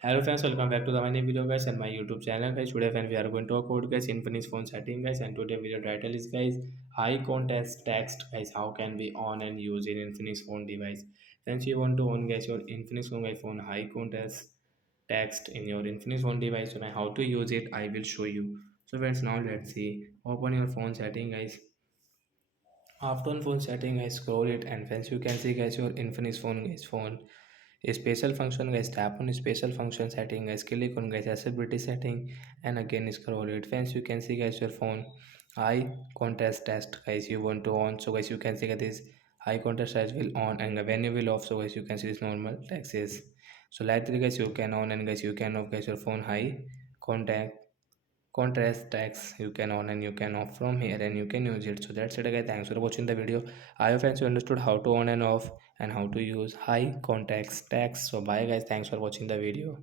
Hello friends, welcome back to the my new video guys and my YouTube channel guys. Today friends we are going to talk about guys Infinix phone setting guys, and today video title is guys high contrast text guys, how can we on and use in Infinix phone device. Friends, you want to on guys your Infinix phone guys phone high contrast text in your Infinix phone device, and how to use it I will show you. So friends, now let's see. Open your phone setting guys. After on phone setting, I scroll it, and friends, you can see guys your Infinix phone guys phone. A special function guys, tap on special function setting guys, click on guys accessibility setting, and again scroll it. Friends, you can see guys your phone high contrast test guys, you want to on. So guys, you can see that this high contrast test will on, and when you will off, so guys you can see this normal text is. So like that guys you can on, and guys you can off guys your phone high contact contrast tags you can on and you can off from here, and you can use it. So that's it guys, thanks for watching the video. I hope friends you understood how to on and off and how to use high context tags. So bye guys, thanks for watching the video.